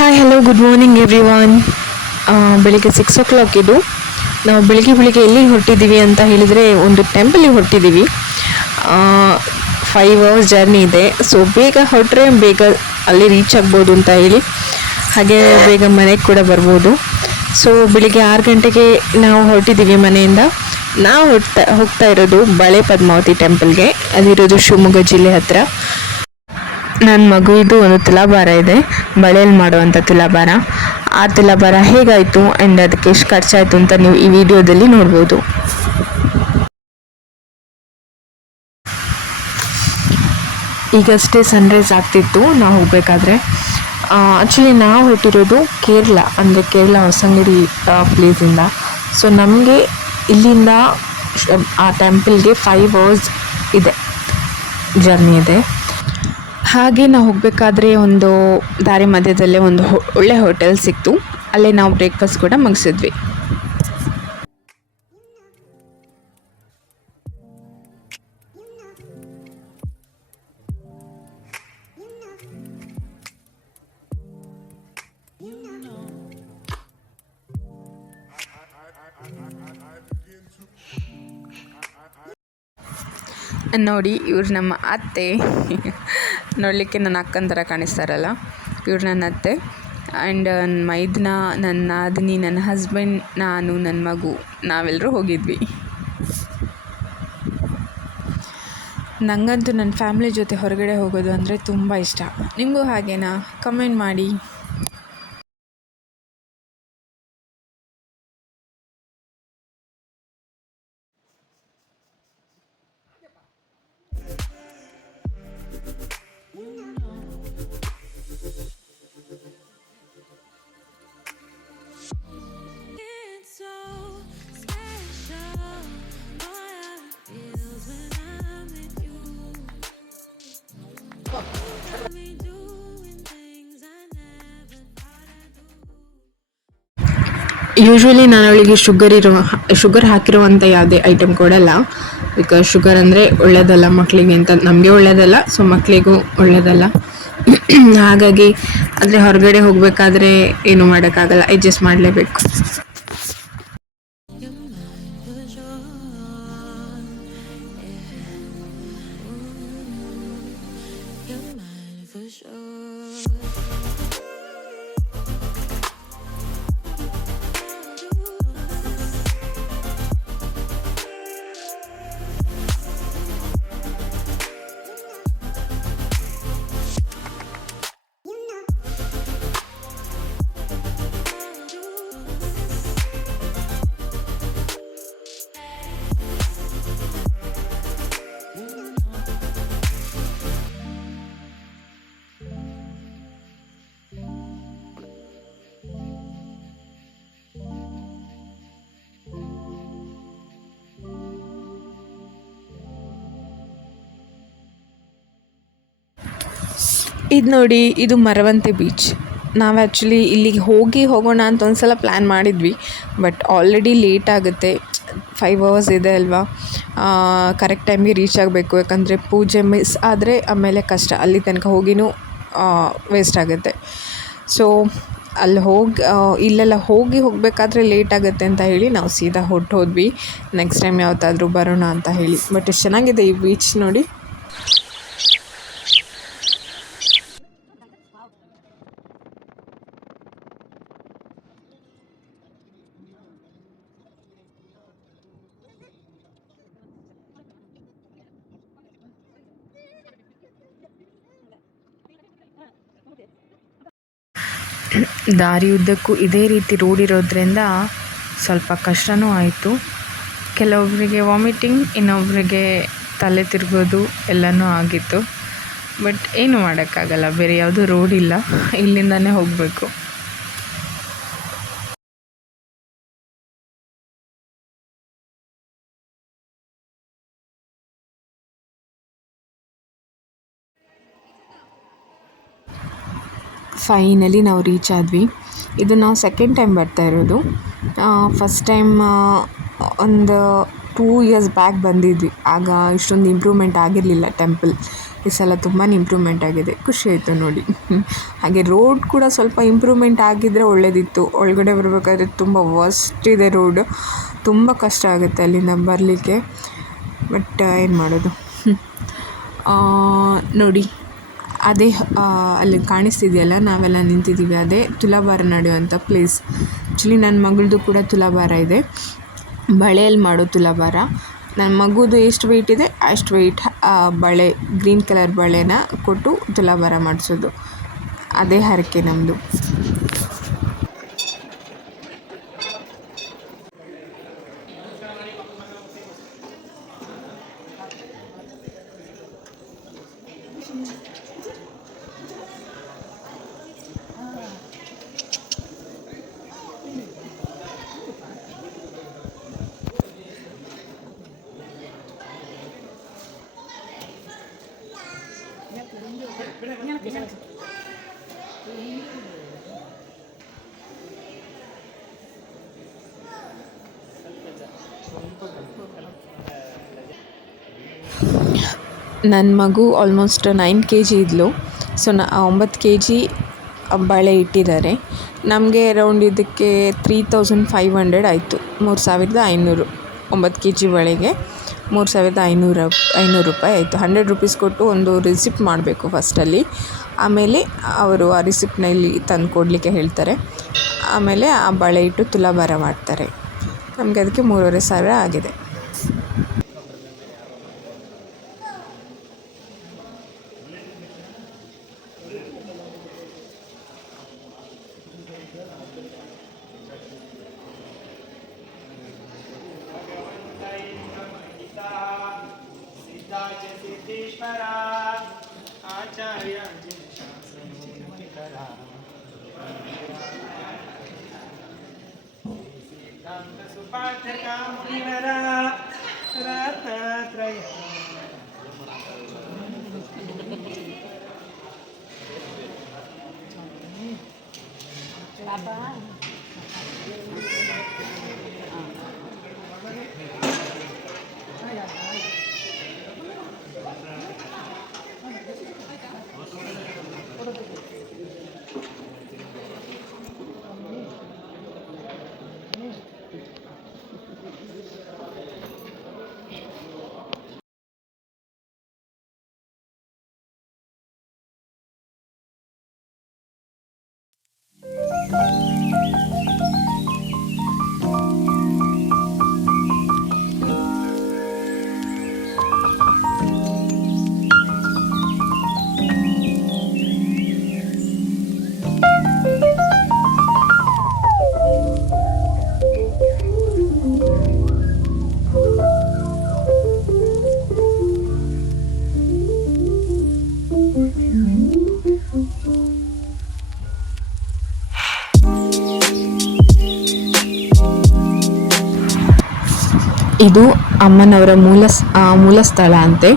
Hi hello good morning every one. ಬೆಳಿಗ್ಗೆ 6 o'clock ಇದು. ನಾವು ಬೆಳಿಗ್ಗೆ ಎಲ್ಲಿಗೆ ಹೊರಟಿದ್ದೀವಿ ಅಂತ ಹೇಳಿದರೆ ಒಂದು ಟೆಂಪಲಿಗೆ ಹೊರಟಿದ್ದೀವಿ. 5 hours ಜರ್ನಿ ಇದೆ. ಸೊ ಬೇಗ ಹೊರಟ್ರೆ ಬೇಗ ಅಲ್ಲಿ ರೀಚ್ ಆಗ್ಬೋದು ಅಂತ ಹೇಳಿ, ಹಾಗೆ ಬೇಗ ಮನೆಗೆ ಕೂಡ ಬರ್ಬೋದು. ಸೊ ಬೆಳಿಗ್ಗೆ 6 ಗಂಟೆಗೆ ನಾವು ಹೊರಟಿದ್ದೀವಿ ಮನೆಯಿಂದ. ನಾವು ಹೋಗ್ತಾ ಇರೋದು ಬಳೆ ಪದ್ಮಾವತಿ ಟೆಂಪಲ್ಗೆ. ಅದಿರೋದು ಶಿವಮೊಗ್ಗ ಜಿಲ್ಲೆ ಹತ್ತಿರ. ನನ್ನ ಮಗುವಿದು ಒಂದು ತುಲಾಭಾರ ಇದೆ, ಬಳೆಯಲ್ಲಿ ಮಾಡುವಂಥ ತುಲಾಭಾರ. ಆ ತುಲಾಭಾರ ಹೇಗಾಯಿತು ಆ್ಯಂಡ್ ಅದಕ್ಕೆ ಎಷ್ಟು ಖರ್ಚಾಯಿತು ಅಂತ ನೀವು ಈ ವಿಡಿಯೋದಲ್ಲಿ ನೋಡ್ಬೋದು. ಈಗಷ್ಟೇ ಸನ್ರೈಸ್ ಆಗ್ತಿತ್ತು ನಾವು ಹೋಗಬೇಕಾದ್ರೆ. ಆ್ಯಕ್ಚುಲಿ ನಾವು ಹೊರಟಿರೋದು ಕೇರಳ, ಅಂದರೆ ಕೇರಳ ಹೊಸಂಗಡಿ ಪ್ಲೇಸಿಂದ. ಸೊ ನಮಗೆ ಇಲ್ಲಿಂದ ಆ ಟೆಂಪಲ್ಗೆ 5 hours ಇದೆ, ಜರ್ನಿ ಇದೆ. ಹಾಗೆ ನಾವು ಹೋಗಬೇಕಾದ್ರೆ ಒಂದು ದಾರಿ ಮಧ್ಯದಲ್ಲೇ ಒಂದು ಒಳ್ಳೆ ಹೋಟೆಲ್ ಸಿಕ್ತು. ಅಲ್ಲೇ ನಾವು ಬ್ರೇಕ್ಫಾಸ್ಟ್ ಕೂಡ ಮುಗಿಸಿದ್ವಿ. ನೋಡಿ, ಇವ್ರು ನಮ್ಮ ಅತ್ತೆ. ನೋಡಲಿಕ್ಕೆ ನನ್ನ ಅಕ್ಕನ ಥರ ಕಾಣಿಸ್ತಾರಲ್ಲ, ಇವ್ರು ನನ್ನ ಅತ್ತೆ. ಆ್ಯಂಡ್ ನನ್ನ ಮೈದನ, ನನ್ನ ನಾದಿನಿ, ನನ್ನ ಹಸ್ಬೆಂಡ್, ನಾನು, ನನ್ನ ಮಗು, ನಾವೆಲ್ಲರೂ ಹೋಗಿದ್ವಿ. ನನಗಂತೂ ನನ್ನ ಫ್ಯಾಮಿಲಿ ಜೊತೆ ಹೊರಗಡೆ ಹೋಗೋದು ಅಂದರೆ ತುಂಬ ಇಷ್ಟ. ನಿಮಗೂ ಹಾಗೇನಾ? ಕಮೆಂಟ್ ಮಾಡಿ. ಯೂಶ್ವಲಿ ನಾನು ಅವಳಿಗೆ ಶುಗರ್ ಹಾಕಿರುವಂಥ ಯಾವುದೇ ಐಟಮ್ ಕೊಡಲ್ಲ. ಬಿಕಾಸ್ ಶುಗರ್ ಅಂದರೆ ಒಳ್ಳೆಯದಲ್ಲ ಮಕ್ಕಳಿಗೆ ಅಂತ, ನಮಗೆ ಒಳ್ಳೆಯದಲ್ಲ, ಸೊ ಮಕ್ಕಳಿಗೂ ಒಳ್ಳೆಯದಲ್ಲ. ಹಾಗಾಗಿ ಅಂದರೆ ಹೊರಗಡೆ ಹೋಗಬೇಕಾದ್ರೆ ಏನು ಮಾಡೋಕ್ಕಾಗಲ್ಲ, ಅಡ್ಜಸ್ಟ್ ಮಾಡಲೇಬೇಕು. ಇದು ನೋಡಿ, ಇದು ಮರವಂತೆ ಬೀಚ್. ನಾವು ಆ್ಯಕ್ಚುಲಿ ಇಲ್ಲಿಗೆ ಹೋಗೋಣ ಅಂತ ಒಂದು ಸಲ ಪ್ಲ್ಯಾನ್ ಮಾಡಿದ್ವಿ. ಬಟ್ ಆಲ್ರೆಡಿ ಲೇಟ್ ಆಗುತ್ತೆ, 5 hours ಇದೆ ಅಲ್ವಾ. ಕರೆಕ್ಟ್ ಟೈಮಿಗೆ ರೀಚ್ ಆಗಬೇಕು, ಯಾಕಂದರೆ ಪೂಜೆ ಮಿಸ್ ಆದರೆ ಆಮೇಲೆ ಕಷ್ಟ, ಅಲ್ಲಿ ತನಕ ಹೋಗಿನೂ ವೇಸ್ಟ್ ಆಗುತ್ತೆ. ಸೊ ಅಲ್ಲಿ ಇಲ್ಲೆಲ್ಲ ಹೋಗಬೇಕಾದ್ರೆ ಲೇಟ್ ಆಗುತ್ತೆ ಅಂತ ಹೇಳಿ ನಾವು ಸೀದಾ ಹೋದ್ವಿ. ನೆಕ್ಸ್ಟ್ ಟೈಮ್ ಯಾವತ್ತಾದರೂ ಬರೋಣ ಅಂತ ಹೇಳಿ. ಬಟ್ ಎಷ್ಟು ಚೆನ್ನಾಗಿದೆ ಈ ಬೀಚ್ ನೋಡಿ. ದಾರಿ ಉದ್ದಕ್ಕೂ ಇದೇ ರೀತಿ ರೋಡ್ ಇರೋದ್ರಿಂದ ಸ್ವಲ್ಪ ಕಷ್ಟವೂ ಆಯಿತು. ಕೆಲವೊಬ್ಬರಿಗೆ ವಾಮಿಟಿಂಗ್, ಇನ್ನೊಬ್ಬರಿಗೆ ತಲೆ ತಿರುಗೋದು ಎಲ್ಲನೂ ಆಗಿತ್ತು. ಬಟ್ ಏನು ಮಾಡೋಕ್ಕಾಗಲ್ಲ, ಬೇರೆ ಯಾವುದೂ ರೋಡ್ ಇಲ್ಲ, ಇಲ್ಲಿಂದನೇ ಹೋಗಬೇಕು. ಫೈನಲಿ ನಾವು ರೀಚ್ ಆದ್ವಿ. ಇದು ನಾವು ಸೆಕೆಂಡ್ ಟೈಮ್ ಬರ್ತಾ ಇರೋದು. ಫಸ್ಟ್ ಟೈಮ್ ಒಂದು 2 years ಬ್ಯಾಕ್ ಬಂದಿದ್ವಿ. ಆಗ ಇಷ್ಟೊಂದು ಇಂಪ್ರೂವ್ಮೆಂಟ್ ಆಗಿರಲಿಲ್ಲ ಟೆಂಪಲ್. ಈ ಸಲ ತುಂಬಾ ಇಂಪ್ರೂವ್ಮೆಂಟ್ ಆಗಿದೆ, ಖುಷಿ ಆಯಿತು ನೋಡಿ. ಹಾಗೆ ರೋಡ್ ಕೂಡ ಸ್ವಲ್ಪ ಇಂಪ್ರೂವ್ಮೆಂಟ್ ಆಗಿದ್ದರೆ ಒಳ್ಳೆಯದಿತ್ತು. ಒಳಗಡೆ ಬರಬೇಕಾದ್ರೆ ತುಂಬ ವರ್ಸ್ಟ್ ಇದೆ ರೋಡು, ತುಂಬ ಕಷ್ಟ ಆಗುತ್ತೆ ಅಲ್ಲಿಂದ ಬರಲಿಕ್ಕೆ. ಬಟ್ ಏನು ಮಾಡೋದು. ನೋಡಿ ಅದೇ ಅಲ್ಲಿ ಕಾಣಿಸ್ತಿದೆಯಲ್ಲ, ನಾವೆಲ್ಲ ನಿಂತಿದ್ದೀವಿ, ಅದೇ ತುಲಾಭಾರ ನಡೆಯುವಂಥ ಪ್ಲೇಸ್. ಆ್ಯಕ್ಚುಲಿ ನನ್ನ ಮಗಳದು ಕೂಡ ತುಲಾಭಾರ ಇದೆ, ಬಳೆಯಲ್ಲಿ ಮಾಡೋ ತುಲಾಭಾರ. ನನ್ನ ಮಗುದು ಎಷ್ಟು ವೆಯ್ಟ್ ಇದೆ ಅಷ್ಟು ವೆಯ್ಟ್ ಬಳೆ, ಗ್ರೀನ್ ಕಲರ್ ಬಳೆನ ಕೊಟ್ಟು ತುಲಾಭಾರ ಮಾಡಿಸೋದು, ಅದೇ ಹರಕೆ ನಮ್ಮದು. ನನ್ನ ಮಗು ಆಲ್ಮೋಸ್ಟ್ 9 kg ಇದ್ಲು. ಸೊ 9 kg ಬಳೆ ಇಟ್ಟಿದ್ದಾರೆ. ನಮಗೆ ಅರೌಂಡ್ ಇದಕ್ಕೆ 3500 ಆಯಿತು, 3500. 9 kg ಬಳೆಗೆ 3500 ರೂಪಾಯಿ ಆಯಿತು. 100 ರೂಪೀಸ್ ಕೊಟ್ಟು ಒಂದು ರಿಸಿಪ್ಟ್ ಮಾಡಬೇಕು ಫಸ್ಟಲ್ಲಿ, ಆಮೇಲೆ ಅವರು ಆ ರಿಸಿಪ್ಟ್ನ ಇಲ್ಲಿ ತಂದು ಕೊಡಲಿಕ್ಕೆ ಹೇಳ್ತಾರೆ. ಆಮೇಲೆ ಆ ಬಳೆ ಇಟ್ಟು ತುಲಾಭಾರ ಮಾಡ್ತಾರೆ. ನಮಗೆ ಅದಕ್ಕೆ 3500 ಆಗಿದೆ. ಇದು ಅಮ್ಮನವರ ಮೂಲ ಸ್ಥಳ ಅಂತೆ.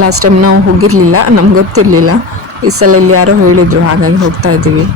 ಲಾಸ್ಟ್ ಟೈಮ್ ನಾವು ಹೋಗಿರಲಿಲ್ಲ, ನಮ್ಗೆ ಗೊತ್ತಿರಲಿಲ್ಲ. ಈ ಸಲ ಇಲ್ಲಿ ಯಾರೋ ಹೇಳಿದರು, ಹಾಗಾಗಿ ಹೋಗ್ತಾ ಇದ್ದೀವಿ.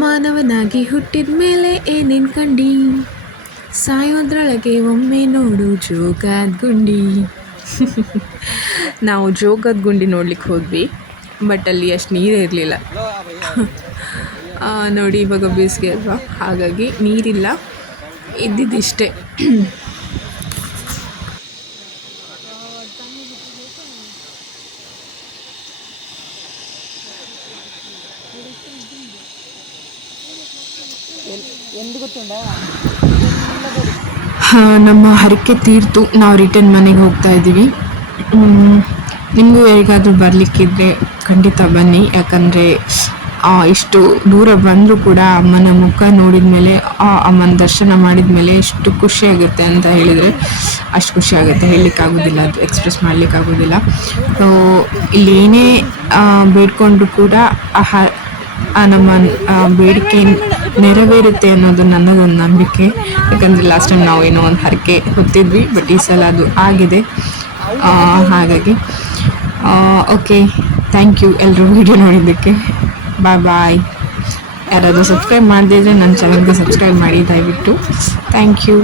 ಮಾನವನಾಗಿ ಹುಟ್ಟಿದ ಮೇಲೆ ಏನೇನು ಕಂಡಿ, ಸಾಯೋದ್ರೊಳಗೆ ಒಮ್ಮೆ ನೋಡು ಜೋಗದ ಗುಂಡಿ. ನಾವು ಜೋಗದ ಗುಂಡಿ ನೋಡ್ಲಿಕ್ಕೆ ಹೋದ್ವಿ, ಬಟ್ ಅಲ್ಲಿ ಅಷ್ಟು ನೀರೇ ಇರಲಿಲ್ಲ. ನೋಡಿ ಇವಾಗ ಬೇಸಿಗೆ ಅಲ್ವಾ, ಹಾಗಾಗಿ ನೀರಿಲ್ಲ, ಇದ್ದಿದ್ದಿಷ್ಟೇ. ನಮ್ಮ ಹರಕೆ ತೀರ್ತು, ನಾವು ರಿಟರ್ನ್ ಮನೆಗೆ ಹೋಗ್ತಾ ಇದ್ದೀವಿ. ನಿಮಗೂ ಹೇಗಾದರೂ ಬರಲಿಕ್ಕಿದ್ರೆ ಖಂಡಿತ ಬನ್ನಿ, ಯಾಕಂದರೆ ಇಷ್ಟು ದೂರ ಬಂದರೂ ಕೂಡ ಅಮ್ಮನ ಮುಖ ನೋಡಿದ ಮೇಲೆ, ಅಮ್ಮನ ದರ್ಶನ ಮಾಡಿದ ಮೇಲೆ ಎಷ್ಟು ಖುಷಿಯಾಗುತ್ತೆ ಅಂತ ಹೇಳಿದರೆ ಅಷ್ಟು ಖುಷಿ ಆಗುತ್ತೆ. ಹೇಳಲಿಕ್ಕಾಗೋದಿಲ್ಲ, ಅದು ಎಕ್ಸ್ಪ್ರೆಸ್ ಮಾಡಲಿಕ್ಕಾಗೋದಿಲ್ಲ. ಸೊ ಇಲ್ಲಿ ಏನೇ ಬೇಡ್ಕೊಂಡ್ರು ಕೂಡ ನಮ್ಮ ಬೇಡಿಕೆ ನೆರವೇರುತ್ತೆ ಅನ್ನೋದು ನನ್ನದೊಂದು ನಂಬಿಕೆ. ಯಾಕಂದರೆ ಲಾಸ್ಟ್ ಟೈಮ್ ನಾವು ಏನೋ ಒಂದು ಹರಕೆ ಹೊತ್ತಿದ್ವಿ, ಬಟ್ ಈ ಸಲ ಅದು ಆಗಿದೆ. ಹಾಗಾಗಿ ಓಕೆ, ಥ್ಯಾಂಕ್ ಯು ಎಲ್ಲರೂ ವಿಡಿಯೋ ನೋಡಿದ್ದಕ್ಕೆ. ಬಾಯ್ ಬಾಯ್. ಯಾರಾದರೂ ಸಬ್ಸ್ಕ್ರೈಬ್ ಮಾಡದಿದ್ರೆ ನನ್ನ ಚಾನಲ್ಗೆ ಸಬ್ಸ್ಕ್ರೈಬ್ ಮಾಡಿ ದಯವಿಟ್ಟು. Thank you.